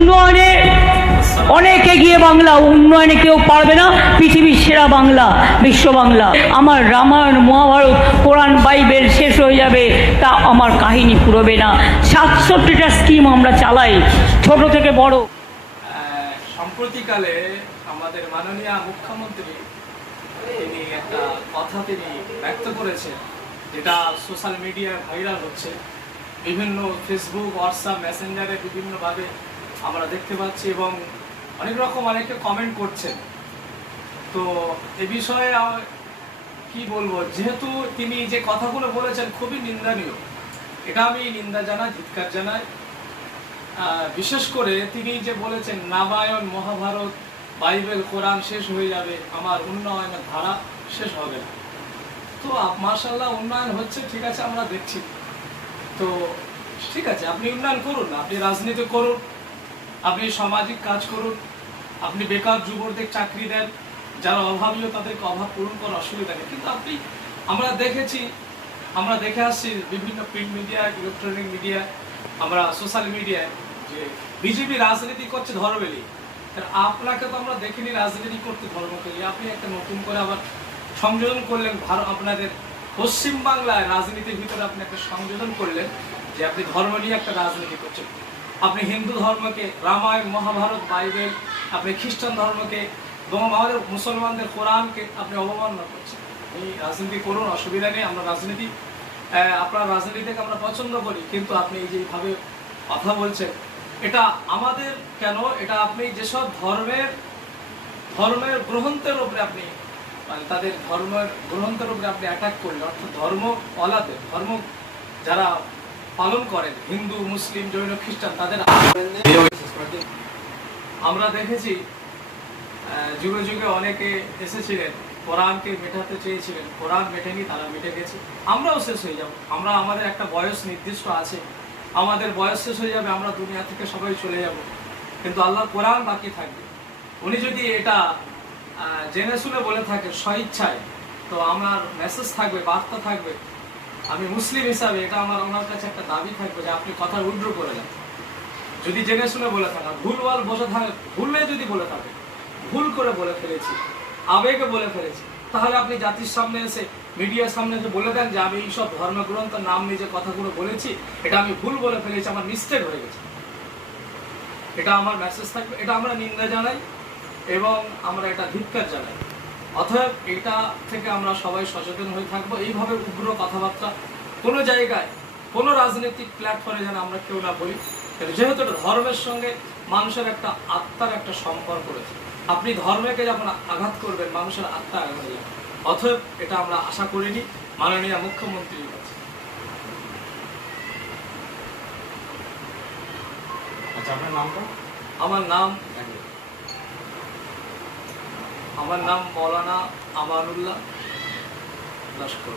উন্নয়নে অনেক এগিয়ে বাংলা, উন্নয়নে কেউ পারবে না। পৃথিবীর সেরা বাংলা, বিশ্ব বাংলা। আমার রামায়ণ, মহাভারত, কোরআন, বাইবেল শেষ হয়ে যাবে, তা আমার কাহিনী পুরোবে না। 67টা স্কিম আমরা চালাই, ছোট থেকে বড়। সম্প্রতিকালে আমাদের মাননীয় মুখ্যমন্ত্রী তিনি একটা কথা তিনি ব্যক্ত করেছেন, যেটা সোশ্যাল মিডিয়ায় ভাইরাল হচ্ছে। বিভিন্ন ফেসবুক, হোয়াটসঅ্যাপ, মেসেঞ্জারে বিভিন্নভাবে আমরা দেখতে পাচ্ছি এবং অনেক রকম অনেকে কমেন্ট করছেন। তো এ বিষয়ে কি বলবো, যেহেতু তিনি যে কথাগুলো বলেছেন খুবই নিন্দনীয়, এটা আমি নিন্দা জানাই, ধিক্কার জানাই। বিশেষ করে তিনি যে বলেছেন রামায়ণ, মহাভারত, বাইবেল, কোরআন শেষ হয়ে যাবে, আমার উন্নয়নের ধারা শেষ হবে না। তো মাশাআল্লাহ উন্নয়ন হচ্ছে, ঠিক আছে, আমরা দেখছি। তো ঠিক আছে, আপনি উন্নয়ন করুন, আপনি রাজনীতি করুন, আপনি সামাজিক কাজ করুন, আপনি বেকার যুবকদের চাকরি দেন, যারা অভাবীও তাদেরকে অভাব পূরণ করার অসুবিধা নেই। কিন্তু আমরা দেখে আসছি বিভিন্ন প্রিন্ট মিডিয়া, ইলেকট্রনিক মিডিয়া, আমরা সোশ্যাল মিডিয়ায় যে বিজেপি রাজনীতি করছে ধর্মকে নিয়ে। আপনাকে তো আমরা দেখিনি রাজনীতি করতে ধর্মকে নিয়ে। আপনি একটা নতুন করে আবার সংযোজন করলেন, আপনাদের পশ্চিম বাংলায় রাজনীতির ভিতরে আপনি একটা সংযোজন করলেন যে আপনি ধর্ম নিয়ে একটা রাজনীতি করছেন। আপনি হিন্দু ধর্মকে, রামায়ণ, মহাভারত, বাইবেল, আপনি খ্রিস্টান ধর্মকে এবং আমাদের মুসলমানদের কোরআনকে আপনি অবমাননা করছেন। এই রাজনীতি করুন, অসুবিধা নেই। আমরা রাজনীতি, আপনার রাজনীতিকে আমরা পছন্দ করি, কিন্তু আপনি এই যেভাবে কথা বলছেন, এটা আমাদের কেন, এটা আপনি যেসব ধর্মের গ্রন্থের উপরে আপনি, মানে তাদের ধর্মের গ্রন্থের উপরে আপনি অ্যাটাক করলেন, অর্থাৎ ধর্মওয়ালাদের, ধর্ম যারা পালন করেন, হিন্দু, মুসলিম, জৈন, খ্রিস্টান, তাদের আমরা দেখেছি যুগে যুগে অনেকে এসেছিলেন, কোরআনকে মেটাতে চেয়েছিলেন, কোরআন মেটেনি, তারা মিটে গেছে। আমরাও শেষ হয়ে যাব। আমাদের একটা বয়স নির্দিষ্ট আছে, আমাদের বয়স শেষ হয়ে যাবে, আমরা দুনিয়া থেকে সবাই চলে যাব, কিন্তু আল্লাহর কোরআন বাকি থাকবে। উনি যদি এটা জেনে শুনে বলে থাকে স্বইচ্ছায়, তো আমার মেসেজ থাকবে, বার্তা থাকবে, আমি মুসলিম হিসাবে এটা ওনার কাছে একটা দাবি থাকবে যে আপনি কথা উইথড্র করে দেন। যদি জেনে শুনে বলে থাকেন, ভুলভাল বসে থাকে, ভুলে যদি বলে থাকে, ভুল করে বলে ফেলেছি, আবেগে বলে ফেলেছি, তাহলে আপনি জাতির সামনে এসে, মিডিয়ার সামনে এসে বলে দেন যে আমি এইসব ধর্মগ্রন্থের নাম নিয়ে যে কথাগুলো বলেছি, এটা আমি ভুল বলে ফেলেছি, আমার মিস্টেক হয়ে গেছে। এটা আমার মেসেজ থাকবে, এটা আমরা নিন্দা জানাই এবং আমরা এটা ধিক্কার জানাই। অতএব এটা থেকে আমরা সবাই সচেতন হয়ে থাকবো। এইভাবে উগ্র কথাবার্তা কোনো জায়গায়, কোনো রাজনৈতিক প্ল্যাটফর্মে যেন আমরা কেউ না বলি। যেহেতু এটা ধর্মের সঙ্গে মানুষের একটা আত্মার একটা সম্পর্ক রয়েছে, আপনি ধর্মকে যখন আঘাত করবেন, মানুষের আত্মা আঘাত হয়ে যাবে। অতএব এটা আমরা আশা করিনি মাননীয় মুখ্যমন্ত্রীর কাছে। আচ্ছা, আপনার নামটা? আমার নাম মৌলানা আমানুল্লাহ লস্কর।